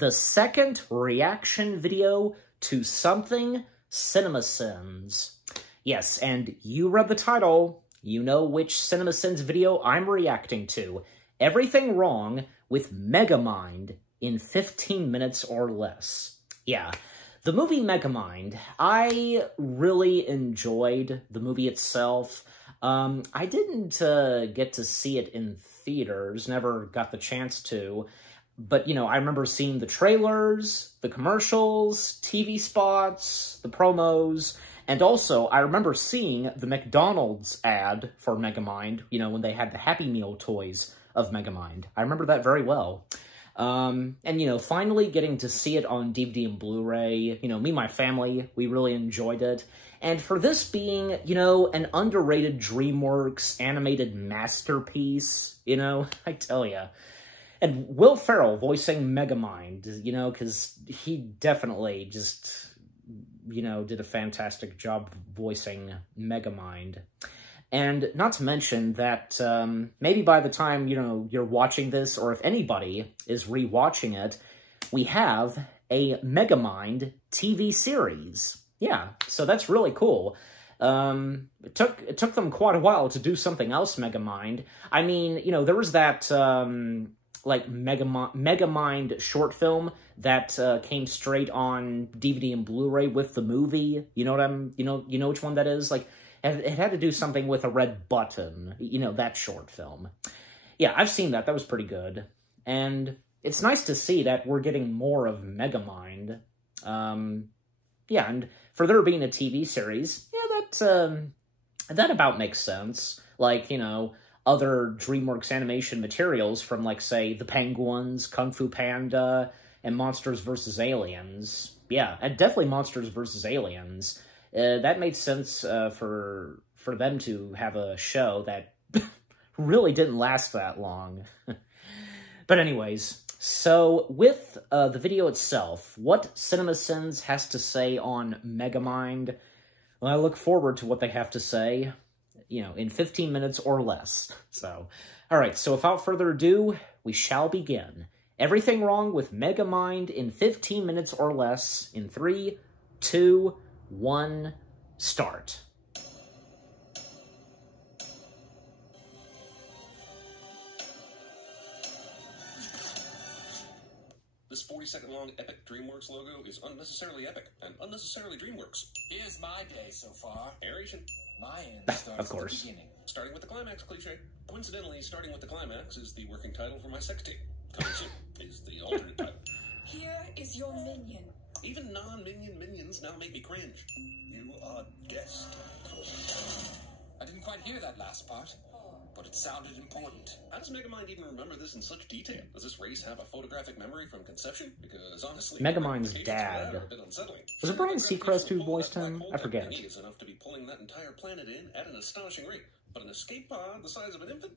the second reaction video to something CinemaSins. Yes, and you read the title, you know which CinemaSins video I'm reacting to. Everything wrong with Megamind in 15 minutes or less. Yeah, the movie Megamind, I really enjoyed the movie itself. I didn't get to see it in theaters, never got the chance to, but, you know, I remember seeing the trailers, the commercials, TV spots, the promos, and also I remember seeing the McDonald's ad for Megamind, you know, when they had the Happy Meal toys of Megamind. I remember that very well. And, you know, finally getting to see it on DVD and Blu-ray, you know, me and my family, we really enjoyed it. And for this being, you know, an underrated DreamWorks animated masterpiece, you know, I tell ya. And Will Ferrell voicing Megamind, you know, because he definitely just, you know, did a fantastic job voicing Megamind. And not to mention that maybe by the time, you know, you're watching this, or if anybody is rewatching it, we have a Megamind TV series. Yeah, so that's really cool. It took them quite a while to do something else Megamind. I mean, you know, there was that, like, Megamind short film that came straight on DVD and Blu-ray with the movie. You know what you know which one that is? Like, it had to do something with a red button, you know, that short film. Yeah, I've seen that. That was pretty good. And it's nice to see that we're getting more of Megamind. Yeah, and for there being a TV series, yeah, that about makes sense. Like, you know, other DreamWorks animation materials from, like, say, The Penguins, Kung Fu Panda, and Monsters vs. Aliens. Yeah, and definitely Monsters vs. Aliens. That made sense for them to have a show that really didn't last that long. But anyways, so with the video itself, what CinemaSins has to say on Megamind, well, I look forward to what they have to say, you know, in 15 minutes or less. So, alright, so without further ado, we shall begin. Everything wrong with Megamind in 15 minutes or less in 3, 2, 1, start. This 40-second-long epic DreamWorks logo is unnecessarily epic and unnecessarily DreamWorks. Here's my day so far. Aeration. My end starts Of course. at the beginning. Starting with the climax cliche. Coincidentally, starting with the climax is the working title for my sex tape. Coming soon is the alternate title. Here is your minion. Even non-minion minions now make me cringe. You are destined. I didn't quite hear that last part, but it sounded important. How does Megamind even remember this in such detail? Does this race have a photographic memory from conception? Because honestly, Megamind's dad. are a bit unsettling. Was it Brian Seacrest who voiced him? I forget. Is enough to be pulling that entire planet in at an astonishing rate. But an escape pod the size of an infant?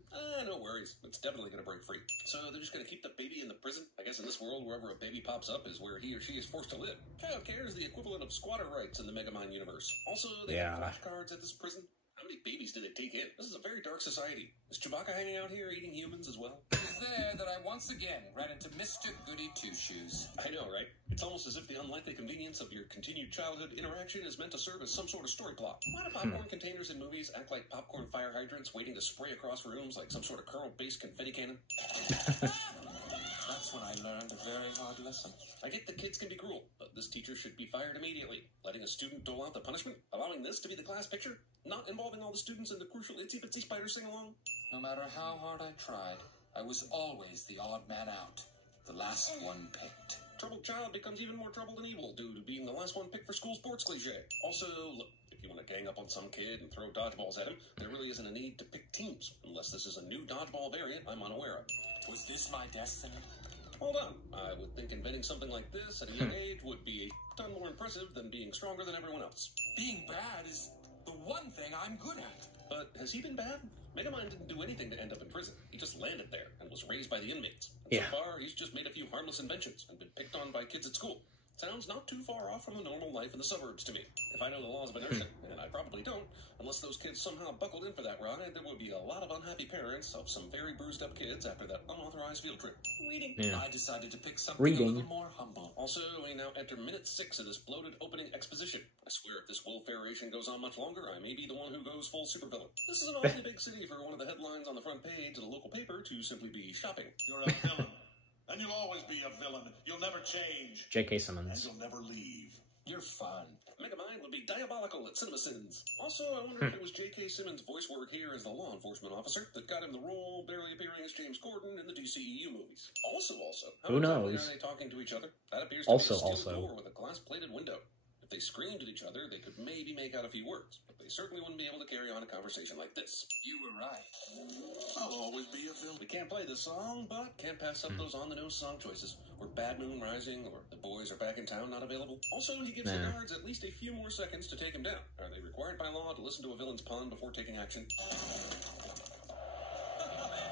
No worries. It's definitely going to break free. So they're just going to keep the baby in the prison? I guess in this world, wherever a baby pops up is where he or she is forced to live. Child care is the equivalent of squatter rights in the Megamind universe. Also, they have flashcards at this prison. How many babies do they take in? This is a very dark society. Is Chewbacca hanging out here eating humans as well? It's there that I once again ran into Mr. Goody Two-Shoes. I know, right? It's almost as if the unlikely convenience of your continued childhood interaction is meant to serve as some sort of story plot. Why do popcorn containers in movies act like popcorn fire hydrants waiting to spray across rooms like some sort of kernel-based confetti cannon? That's when I learned a very hard lesson. I get that kids can be cruel, but this teacher should be fired immediately. Letting a student dole out the punishment? Allowing this to be the class picture? Not involving all the students in the crucial itsy-bitsy spider sing-along? No matter how hard I tried, I was always the odd man out. The last one picked. Troubled child becomes even more troubled than evil due to being the last one picked for school sports cliche. Also, look, if you want to gang up on some kid and throw dodgeballs at him, there really isn't a need to pick teams, unless this is a new dodgeball variant I'm unaware of. Was this my destiny? Hold on. I would think inventing something like this at a young age would be a ton more impressive than being stronger than everyone else. Being bad is the one thing I'm good at. But has he been bad? Megamind didn't do anything to end up in prison. He just landed there and was raised by the inmates. And so far, he's just made a few harmless inventions and been picked on by kids at school. Sounds not too far off from the normal life in the suburbs to me. If I know the laws of inertia, and I probably don't, unless those kids somehow buckled in for that ride, there would be a lot of unhappy parents of some very bruised up kids after that unauthorized field trip. Reading. I decided to pick something a little more Also, we now enter minute 6 of this bloated opening exposition. I swear if this wolf aeration goes on much longer, I may be the one who goes full supervillain. This is an awfully big city for one of the headlines on the front page of the local paper to simply be shopping. You're a villain. And you'll always be a villain. You'll never change. J.K. And Simmons. you'll never leave. You're fun. Megamind would be diabolical at CinemaSins. Also, I wonder if it was J.K. Simmons' voice work here as the law enforcement officer that got him the role, barely appearing as James Gordon in the DCEU movies. Also, how who exactly knows? are they talking to each other? That appears to Also, be a steel door with a glass-plated window. If they screamed at each other, they could maybe make out a few words, but they certainly wouldn't be able to carry on a conversation like this. You were right. I'll always be a villain. We can't play this song, but can't pass up those on-the-nose song choices. Were Bad Moon Rising or The Boys Are Back in Town not available? Also, he gives the guards at least a few more seconds to take him down. Are they required by law to listen to a villain's pun before taking action?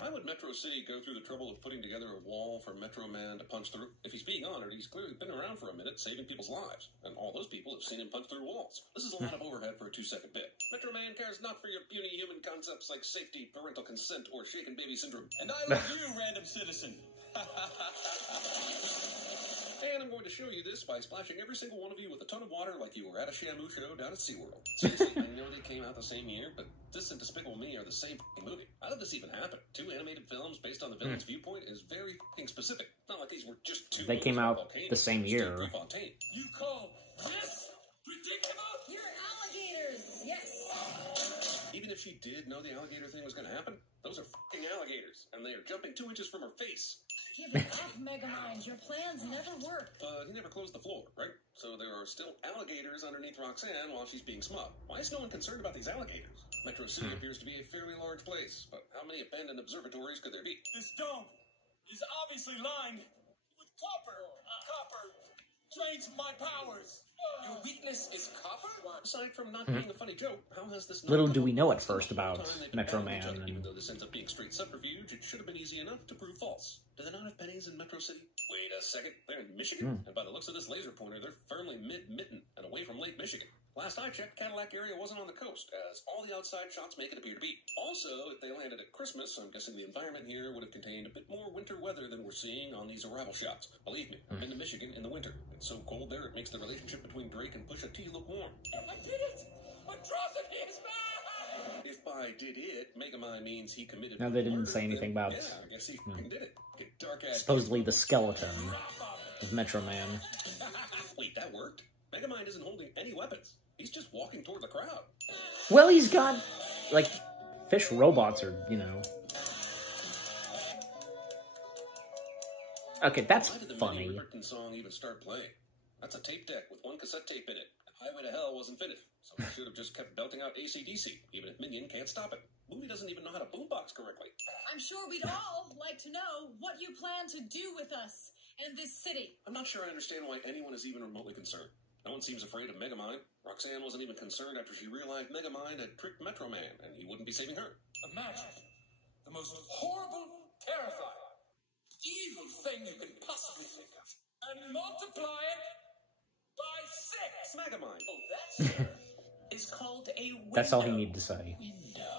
Why would Metro City go through the trouble of putting together a wall for Metro Man to punch through? If he's being honored, he's clearly been around for a minute, saving people's lives. And all those people have seen him punch through walls. This is a lot of overhead for a 2-second bit. Metro Man cares not for your puny human concepts like safety, parental consent, or shaken baby syndrome. And I love you, random citizen. And I'm going to show you this by splashing every single one of you with a ton of water like you were at a Shamu show down at SeaWorld. Seriously, I know they came out the same year, but this and Despicable Me are the same movie. How did this even happen? 2 animated films based on the villain's viewpoint is very specific. Not like these were just 2 They came out the same year. You call this ridiculous? You're alligators, yes. Even if she did know the alligator thing was going to happen, those are f***ing alligators, and they are jumping 2 inches from her face. Give it up, Megamind. Your plans never work. But he never closed the floor, right? So there are still alligators underneath Roxanne while she's being smug. Why is no one concerned about these alligators? Metro City appears to be a fairly large place, but how many abandoned observatories could there be? This dome is obviously lined with copper. Copper drains my powers. Your weakness is copper? Aside from not being a funny joke, how has this not Little come do we up? know at first about Time they Metro battle each Man other, and- Even though this ends up being straight subterfuge, it should have been easy enough to prove false. Do they not have pennies in Metro City? Wait a second, they're in Michigan? And by the looks of this laser pointer, they're firmly mid-mitten and away from Lake Michigan. Last I checked, Cadillac area wasn't on the coast, as all the outside shots make it appear to be. Also, if they landed at Christmas, I'm guessing the environment here would have contained a bit more winter weather than we're seeing on these arrival shots. Believe me, I've been to Michigan in the winter. It's so cold there, it makes the relationship between Drake and Pusha T look warm. I did it! Atrocity is back! If by did it, Megamind means he committed No, they didn't murder, say anything then, about- Yeah, I guess he fucking did it. Get dark-ass... Supposedly the skeleton of Metro Man. Wait, that worked? Megamind isn't holding any weapons. He's just walking toward the crowd. Well, he's got, like, fish robots or, you know. Okay, that's Why did the funny. Minnie Riperton song even start playing? That's a tape deck with 1 cassette tape in it. Highway to Hell wasn't finished, so he should have just kept belting out AC/DC, even if Minion can't stop it. Movie doesn't even know how to boombox correctly. I'm sure we'd all like to know what you plan to do with us and this city. I'm not sure I understand why anyone is even remotely concerned. No one seems afraid of Megamind. Roxanne wasn't even concerned after she realized Megamind had tricked Metro Man, and he wouldn't be saving her. Imagine the most horrible, terrifying, evil thing you can possibly think of. And multiply it by 6! Megamind! Oh, that is called a window. That's all he needed to say. Window.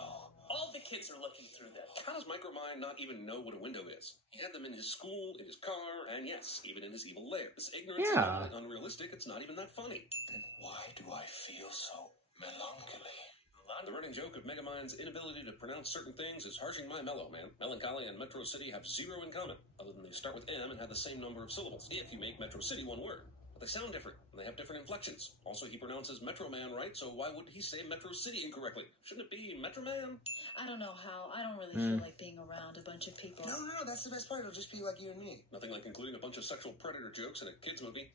All the kids are looking through that. How does Micromind not even know what a window is? He had them in his school, in his car, and yes, even in his evil lair. This ignorance is Yeah. not only unrealistic, it's not even that funny. Then why do I feel so melancholy? The running joke of Megamind's inability to pronounce certain things is harshing my mellow, man. Melancholy and Metro City have 0 in common, other than they start with M and have the same number of syllables, if you make Metro City one word. But they sound different, and they have different inflections. Also, he pronounces Metro Man right, so why would he say Metro City incorrectly? Shouldn't it be Metro Man? I don't know how. I don't really feel like being around a bunch of people. No, that's the best part. It'll just be like you and me. Nothing like including a bunch of sexual predator jokes in a kid's movie.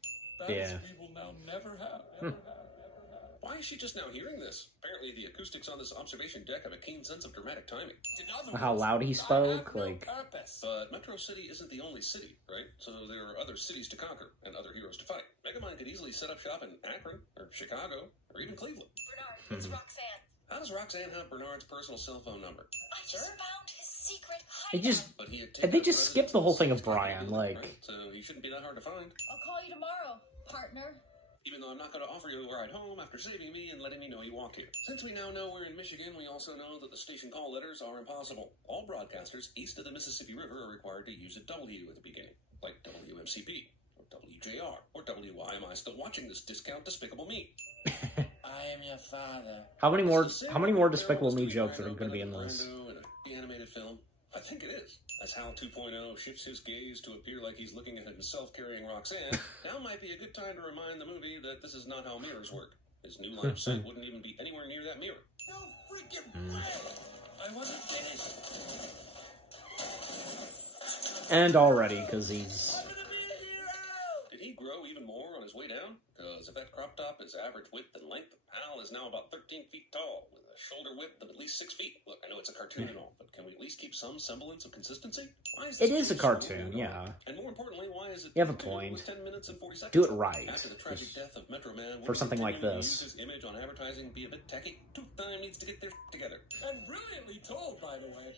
Yeah. We will now never have, ever have. Why is she just now hearing this? Apparently the acoustics on this observation deck have a keen sense of dramatic timing. In other How words, loud he I spoke, have no like... purpose. But Metro City isn't the only city, right? So there are other cities to conquer and other heroes to fight. Megamind could easily set up shop in Akron, or Chicago, or even Cleveland. Bernard, it's Roxanne. How does Roxanne have Bernard's personal cell phone number? I just found his secret They hideout. just... But he had And they taken just up skipped the whole thing of residence Brian, in like... right? So he shouldn't be that hard to find. I'll call you tomorrow, partner. Even though I'm not going to offer you a ride home after saving me and letting me know you walked here. Since we now know we're in Michigan, we also know that the station call letters are impossible. All broadcasters east of the Mississippi River are required to use a W at the beginning, like WMCP or WJ. JR? Or why am I still watching this discount Despicable Me? I am your father. How many more Despicable Me jokes are going to be in this? The animated film? I think it is. As Hal 2.0 shifts his gaze to appear like he's looking at himself carrying Roxanne, now might be a good time to remind the movie that this is not how mirrors work. His new line of sight wouldn't even be anywhere near that mirror. No freaking way! I wasn't finished. And already, because he's... I'm gonna be a hero! Did he grow even more on his way down? Because if that crop top is average width and length, Hal is now about 13 feet tall, with a shoulder width of at least 6 feet. Look, I know it's a cartoon and all, but can we at least keep some semblance of consistency? Why is It this is a movie cartoon, so yeah. And more importantly, why is it You have a 2 point. with 10 minutes and 40 seconds? Do it right. After the tragic death of Metro Man, For something like continuing to this. use his image on advertising be a bit tacky? Tooth Time needs to get their together. And brilliantly told, by the way.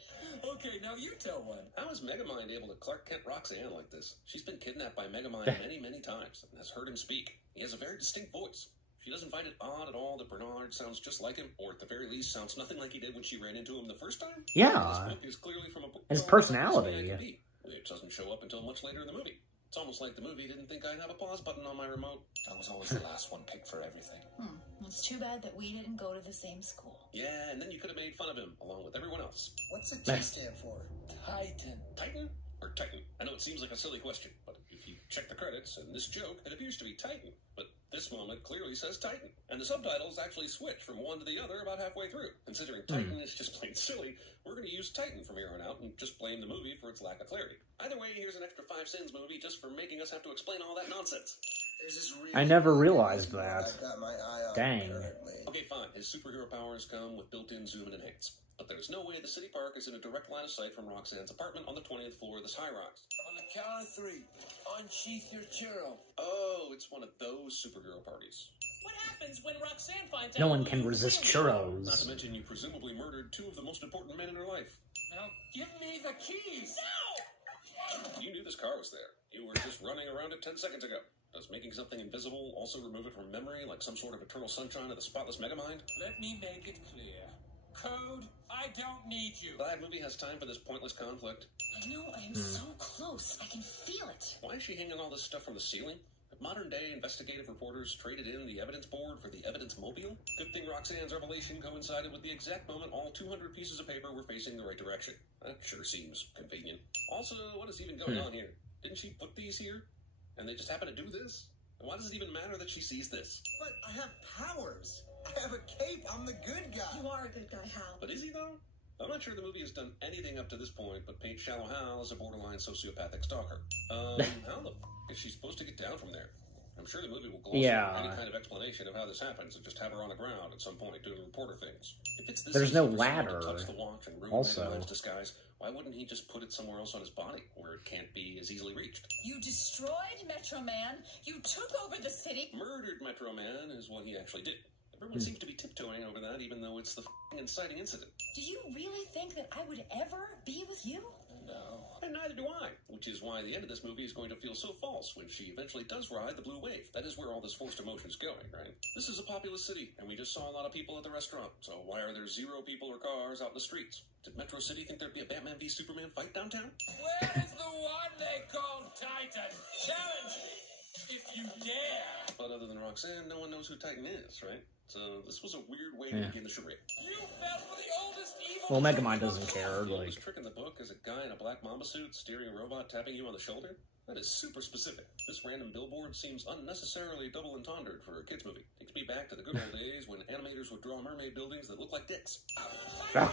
Okay, now you tell one. How is Megamind able to Clark Kent Roxanne like this? She's been kidnapped by Megamind many, many times and has heard him speak. He has a very distinct voice. She doesn't find it odd at all that Bernard sounds just like him, or at the very least sounds nothing like he did when she ran into him the first time. Yeah. This book is clearly from a book His called personality. Which doesn't show up until much later in the movie. It's almost like the movie didn't think I'd have a pause button on my remote. I was always the last one picked for everything. It's too bad that we didn't go to the same school. Yeah, and then you could have made fun of him, along with everyone else. What's the T stand for? Titan. Titan or Titan? I know it seems like a silly question, but if you check the credits in this joke, it appears to be Titan. But this moment clearly says Titan. And the subtitles actually switch from one to the other about halfway through. Considering Titan is just plain silly, we're going to use Titan from here on out and just blame the movie for its lack of clarity. Either way, here's an extra 5 Sins movie just for making us have to explain all that nonsense. There's this really I never cool realized thing that. I've got my eye on Dang. currently. Okay, fine. His superhero powers come with built-in zoom and enhance. But there's no way the city park is in a direct line of sight from Roxanne's apartment on the 20th floor of this high-rise. On the count of 3, unsheath your churro. Oh, it's one of those superhero parties. What happens when Roxanne finds out? No one who can you resist really are? churros. Not to mention you presumably murdered 2 of the most important men in her life. Now give me the keys. You knew this car was there. You were just running around it 10 seconds ago. Does making something invisible also remove it from memory like some sort of eternal sunshine of the spotless Megamind? Let me make it clear. Code, I don't need you. Glad movie has time for this pointless conflict. I know, I am so close. I can feel it. Why is she hanging all this stuff from the ceiling? Have modern-day investigative reporters traded in the evidence board for the evidence mobile? Good thing Roxanne's revelation coincided with the exact moment all 200 pieces of paper were facing the right direction. That sure seems convenient. Also, what is even going on here? Didn't she put these here? And they just happen to do this? And why does it even matter that she sees this? But I have powers. I have a cape. I'm the good guy. You are a good guy, Hal. But is he, though? I'm not sure the movie has done anything up to this point but paint Shallow Hal as a borderline sociopathic stalker. How the f*** is she supposed to get down from there? I'm sure the movie will gloss over any kind of explanation of how this happens and just have her on the ground at some point doing reporter things. If it's this There's no easy for someone to ladder, touch the watch and ruin also. Megamind's disguise, why wouldn't he just put it somewhere else on his body where it can't be as easily reached? You destroyed Metro Man. You took over the city. Murdered Metro Man is what he actually did. Everyone seems to be tiptoeing over that, even though it's the inciting incident. Do you really think that I would ever be with you? No. And neither do I, which is why the end of this movie is going to feel so false when she eventually does ride the blue wave. That is where all this forced emotion is going, right? This is a populous city, and we just saw a lot of people at the restaurant, so why are there 0 people or cars out in the streets? Did Metro City think there'd be a Batman v Superman fight downtown? Where is the one they call Titan? Challenge if you dare. But other than Roxanne, no one knows who Titan is, right? So this was a weird way to begin the charade. You fell for the oldest evil. Well, Megamind doesn't care. The Like, oldest trick in the book is a guy in a black mamba suit steering a robot tapping you on the shoulder? That is super specific. This random billboard seems unnecessarily double entendred for a kids movie. Takes me back to the good old days when animators would draw mermaid buildings that look like dicks. The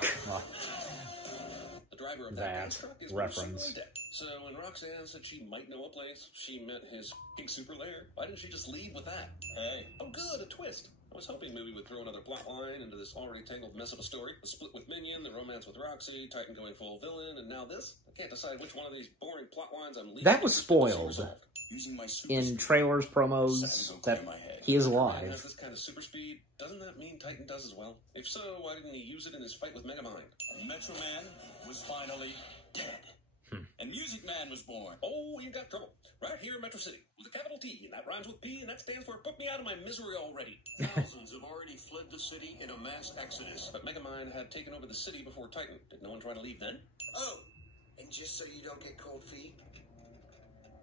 driver of that dance truck is reference. dead. So when Roxanne said she might know a place, she meant his f***ing super lair. Why didn't she just leave with that? Hey. Oh good, a twist. I was hoping movie would throw another plot line into this already tangled mess of a story. The split with Minion, the romance with Roxy, Titan going full villain, and now this? I can't decide which one of these boring plot lines I'm leaving. that was spoiled Using my super in trailers, promos, that he is Man alive. has this kind of super speed. Doesn't that mean Titan does as well? If so, why didn't he use it in his fight with Megamind? Metro Man was finally dead. And Music Man was born. Oh, you got trouble. Right here in Metro City, with a capital T, and that rhymes with P, and that stands for put me out of my misery already. Thousands have already fled the city in a mass exodus. But Megamind had taken over the city before Titan. Did no one try to leave then? Oh, and just so you don't get cold feet,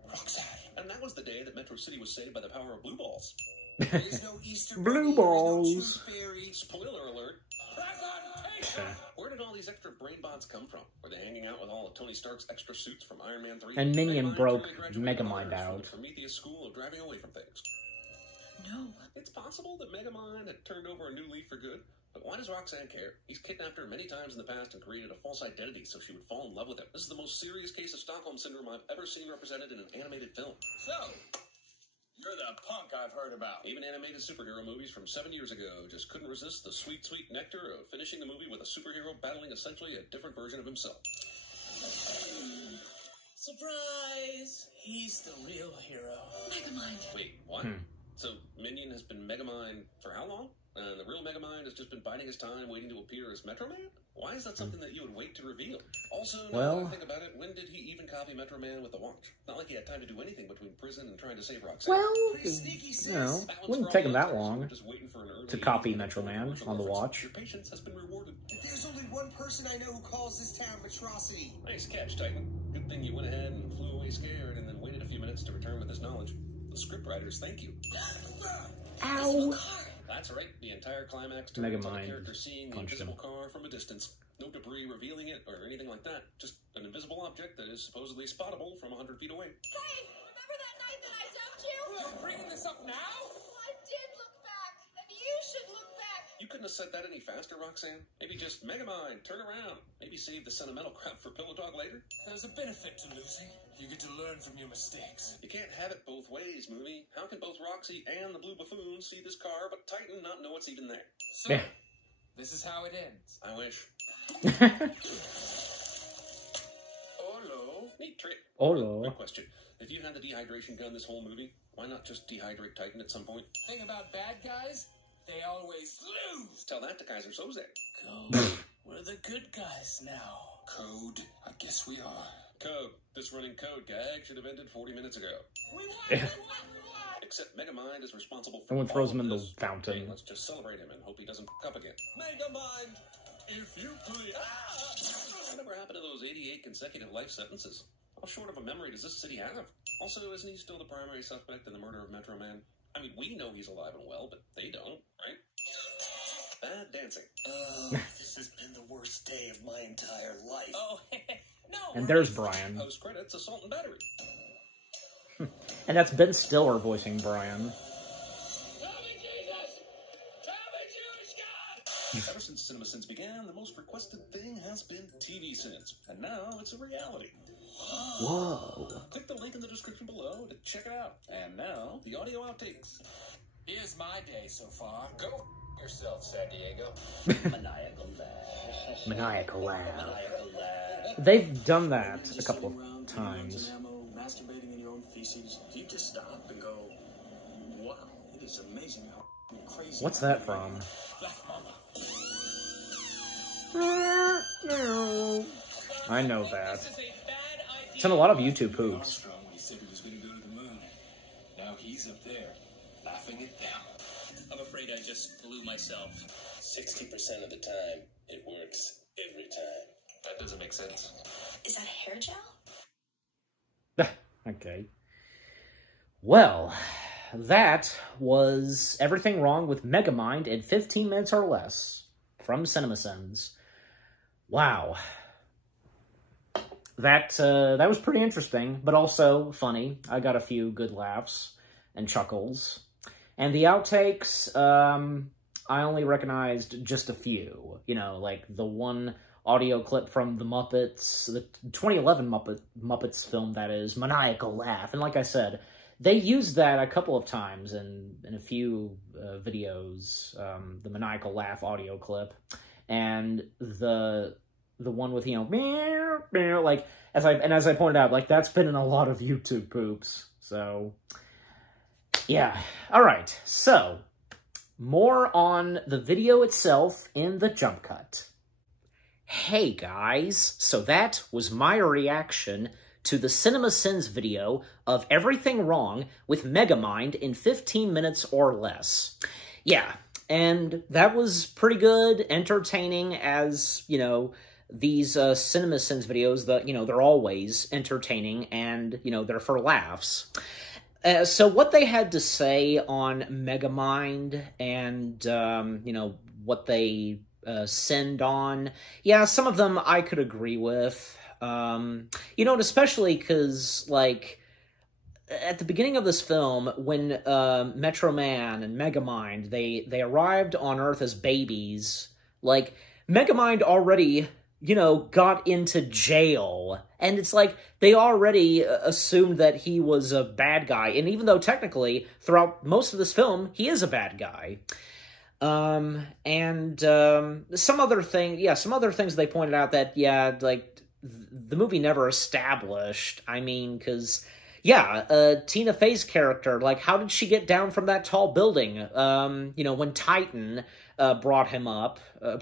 Roxanne. And that was the day that Metro City was saved by the power of blue balls. There's no Easter Blue bunny, balls. there's no tooth fairy. Spoiler alert. Presentation! Where did all these extra brain bots come from? Were they hanging out with all of Tony Stark's extra suits from Iron Man 3? And Minion Megamind broke really graduated Megamind honors from out. the Prometheus School of Driving Away from Things. No. It's possible that Megamind had turned over a new leaf for good, but why does Roxanne care? He's kidnapped her many times in the past and created a false identity so she would fall in love with him. This is the most serious case of Stockholm Syndrome I've ever seen represented in an animated film. So, you're the punk I've heard about. Even animated superhero movies from 7 years ago just couldn't resist the sweet, sweet nectar of finishing the movie with a superhero battling essentially a different version of himself. Surprise! He's the real hero. Megamind. Wait, what? So Minion has been Megamind for how long? And the real Megamind has just been biding his time, waiting to appear as Metro Man? Why is that something that you would wait to reveal? Also, now that I think about it, when did he even copy Metro Man with the watch? Not like he had time to do anything between prison and trying to save Roxanne. Well, Pretty sneaky, sis. you know, Balance wouldn't for take all him the that actors who long were just waiting for an early to copy 80s Metro Man commercial on the reference. watch. Your patience has been rewarded. There's only one person I know who calls this town Metrocity. Nice catch, Titan. Good thing you went ahead and flew away scared and then waited a few minutes to return with this knowledge. The scriptwriters thank you. Ow! That's right, the entire climax turns on the Megamind character seeing the punched him. invisible car from a distance. No debris revealing it or anything like that. Just an invisible object that is supposedly spottable from 100 feet away. Hey, remember that night that I dumped you? You're bringing this up now? I did look back, and you should look back. You couldn't have said that any faster, Roxanne. Maybe just Megamind, turn around. Maybe save the sentimental crap for Pillow Dog later. There's a benefit to losing. You get to learn from your mistakes. You can't have it both ways, movie. How can both Roxy and the Blue Buffoon see this car, but Titan not know it's even there? So, Yeah. this is how it ends. I wish. Olo. Neat trick. Olo. Quick question. If you had the dehydration gun this whole movie, why not just dehydrate Titan at some point? Thing about bad guys, they always lose. Tell that to Kaiser Soze. Code. We're the good guys now. Code, I guess we are. Code. This running code gag should have ended 40 minutes ago. We won! Yeah. Except Megamind is responsible for Someone throws all him of in the this. fountain. Hey, let's just celebrate him and hope he doesn't f*** up again. Megamind, if you please. Whatever happened to those 88 consecutive life sentences? How short of a memory does this city have? Also, isn't he still the primary suspect in the murder of Metro Man? I mean, we know he's alive and well, but they don't, right? Bad dancing. This has been the worst day of my entire life. Oh, no. And there's Brian. Post-credits, assault and battery. And that's Ben Stiller voicing Brian. Ever since CinemaSins began, the most requested thing has been TV Sins. And now it's a reality. Whoa. Click the link in the description below to check it out. And now, the audio outtakes. Here's my day so far. Go yourself, San Diego. Maniacal laugh. Maniacal laugh. Maniacal laugh. They've done that a couple of times. Masturbating in your own feces. You just stop and go, wow, it is amazing how crazy. What's that from? Black Mama. I know that. This is a bad idea. It's in a lot of YouTube poops. Armstrong when he said he was going to go to the moon. Now he's up there, laughing it down. I'm afraid I just blew myself. 60% of the time, it works every time. That doesn't make sense. Is that hair gel? Okay. Well, that was Everything Wrong with Megamind in 15 minutes or less from CinemaSins. Wow. That was pretty interesting, but also funny. I got a few good laughs and chuckles. And the outtakes, I only recognized just a few. You know, like the one audio clip from the Muppets, the 2011 Muppets film, that is, Maniacal Laugh. And like I said, they used that a couple of times in a few videos, the Maniacal Laugh audio clip. And the one with, you know, like, as I pointed out, like, that's been in a lot of YouTube poops. So, yeah. Alright, so, more on the video itself in the jump cut. Hey guys, so that was my reaction to the CinemaSins video of Everything Wrong with Megamind in 15 minutes or less. Yeah, and that was pretty good, entertaining as, you know, these CinemaSins videos, they're always entertaining and, they're for laughs. So what they had to say on Megamind and, what they sinned on, yeah, some of them I could agree with. And especially because, like, at the beginning of this film, when Metro Man and Megamind, they arrived on Earth as babies, like, Megamind already, got into jail. And it's like, they already assumed that he was a bad guy. And even though technically, throughout most of this film, he is a bad guy. Some other things they pointed out that, yeah, like, the movie never established. I mean, because, yeah, Tina Fey's character, like, how did she get down from that tall building? When Titan brought her up to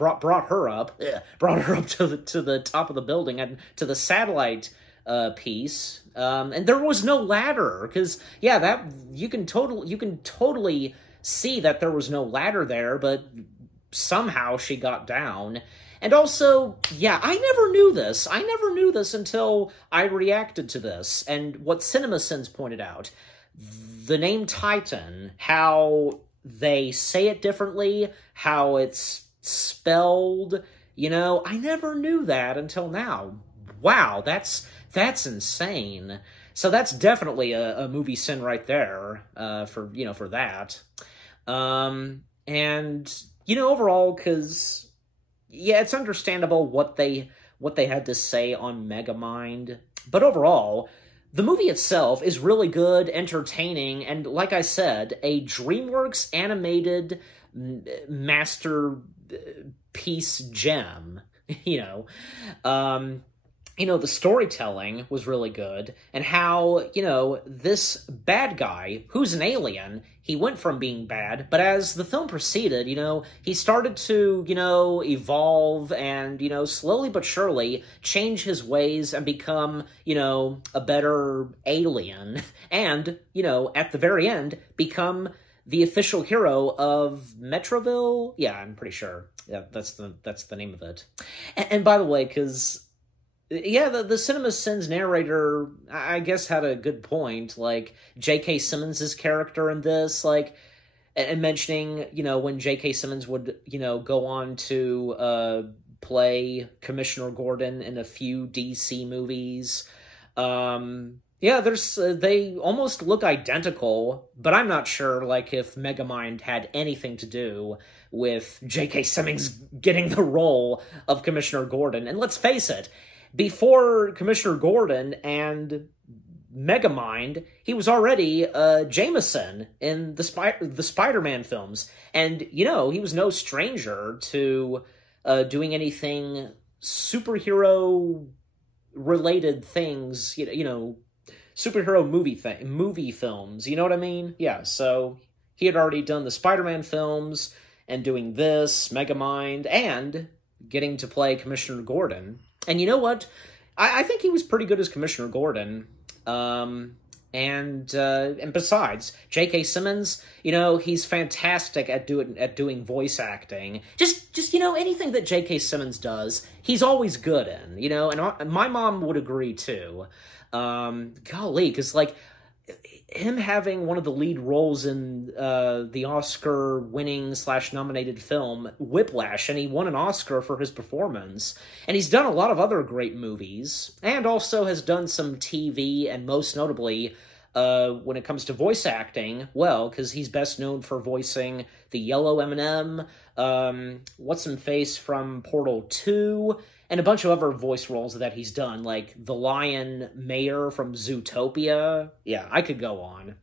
the top of the building and to the satellite piece, and there was no ladder, because, yeah, that you can totally see that there was no ladder there, but somehow she got down. And also, yeah, I never knew this. I never knew this until I reacted to this. And what CinemaSins pointed out, the name Titan, how they say it differently, how it's spelled, I never knew that until now. Wow, that's insane. So that's definitely a movie sin right there, for that. Overall, because, yeah, it's understandable what they had to say on Megamind, but overall, the movie itself is really good, entertaining, and like I said, a DreamWorks animated masterpiece gem, the storytelling was really good, and how, this bad guy, who's an alien, he went from being bad, but as the film proceeded, he started to, evolve and, slowly but surely change his ways and become, a better alien, and, at the very end, become the official hero of Metroville? Yeah, I'm pretty sure. Yeah, that's the name of it. And by the way, because, yeah, the CinemaSins narrator, I guess, had a good point. Like, J.K. Simmons' character in this, like, and mentioning, when J.K. Simmons would, go on to play Commissioner Gordon in a few DC movies. Yeah, they almost look identical, but I'm not sure, like, if Megamind had anything to do with J.K. Simmons getting the role of Commissioner Gordon. And let's face it, before Commissioner Gordon and Megamind, he was already Jameson in the Spider-Man films. And, he was no stranger to doing anything superhero-related things, superhero movie films, you know what I mean? Yeah, so he had already done the Spider-Man films, and doing this, Megamind, and getting to play Commissioner Gordon. And you know what? I think he was pretty good as Commissioner Gordon. And besides, J.K. Simmons, he's fantastic at doing voice acting. Just anything that J.K. Simmons does, he's always good in, and my mom would agree too. Golly, because, like, him having one of the lead roles in the Oscar-winning / nominated film Whiplash, and he won an Oscar for his performance. And he's done a lot of other great movies, and also has done some TV, and most notably, when it comes to voice acting, well, because he's best known for voicing the yellow M&M, What's-Him-Face from Portal 2, and a bunch of other voice roles that he's done, like the Lion Mayor from Zootopia. Yeah, I could go on.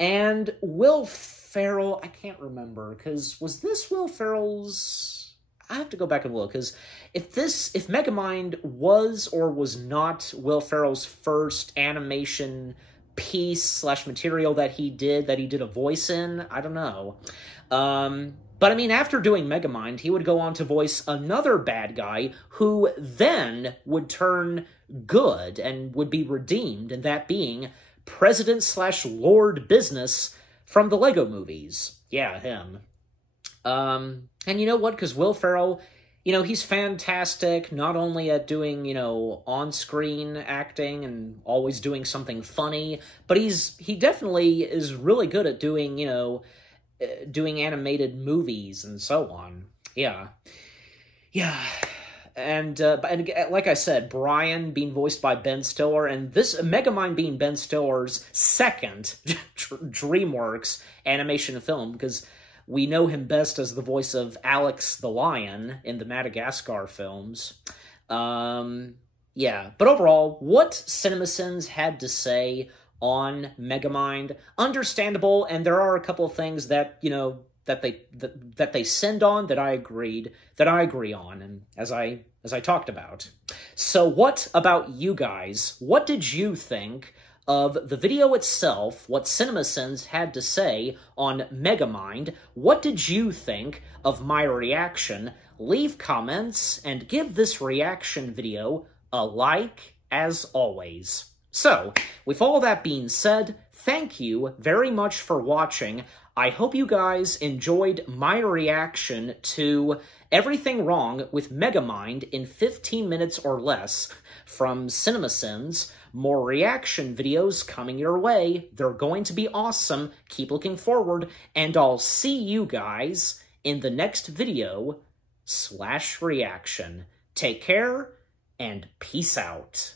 And Will Ferrell, I can't remember, because was this Will Ferrell's... I have to go back and look, because if Megamind was or was not Will Ferrell's first animation piece / material that he did a voice in, I don't know. But, I mean, after doing Megamind, he would go on to voice another bad guy who then would turn good and would be redeemed, and that being President / Lord Business from the Lego movies. Yeah, him. And you know what? Because Will Ferrell, You know, he's fantastic, not only at doing, you know, on-screen acting and always doing something funny, but he definitely is really good at doing, you know, doing animated movies and so on. Yeah. Yeah. And like I said, Brian being voiced by Ben Stiller, and this Megamind being Ben Stiller's second DreamWorks animation film, because we know him best as the voice of Alex the Lion in the Madagascar films. Yeah, but overall, what CinemaSins had to say on Megamind, understandable, and there are a couple of things that, you know, that they send on that I agree on, and as I talked about. So what about you guys? What did you think of the video itself, what CinemaSins had to say on Megamind? What did you think of my reaction? Leave comments and give this reaction video a like, as always. So, with all that being said, thank you very much for watching. I hope you guys enjoyed my reaction to Everything Wrong with Megamind in 15 minutes or less from CinemaSins. More reaction videos coming your way. They're going to be awesome. Keep looking forward, and I'll see you guys in the next video /reaction. Take care, and peace out.